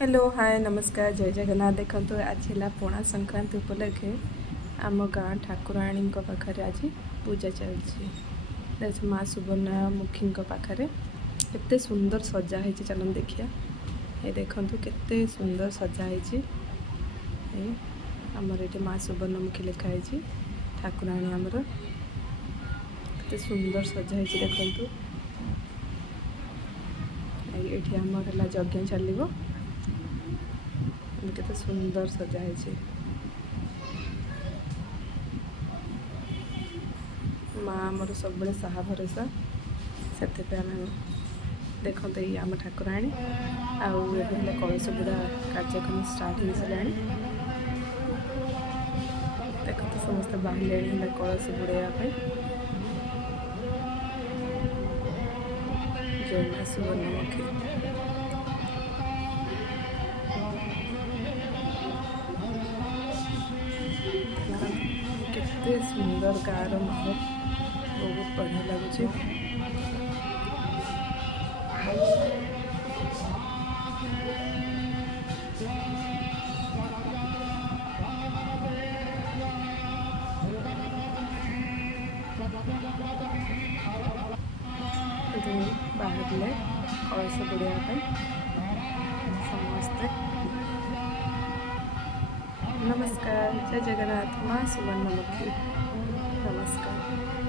Hello hi नमस्कार जय जगन्नाथ। देखो आज है पणा संक्रांति उपलक्षे आम गाँ ठाकुराणी पाखे आज पूजा चलती माँ सुवर्णा मुखी पाखे केते सुंदर सजाई चलन देखिया। ये देखु केते सुंदर सजाई आमर ये माँ सुवर्णमुखी लिखाई ठाकुराणी आमर केते सुंदर सजाई देखु। ये आमर है यज्ञ चलो केते सुंदर सजाई माँ आमर सब साहा भरोसा से देखते ये आम ठाकुराणी आए कलश बुड़ा कार्यक्रम स्टार्ट हो सारा। देखते समस्त बाहर कलश बुड़ाई जय माँ सुवर्णमुखी। केते सुंदर गाँव माहौल बहुत बढ़िया लगुच। बाहर कलश बुड़ाई समस्ते नमस्कार जय जगन्नाथ माँ सुवर्णमुखी नमस्कार।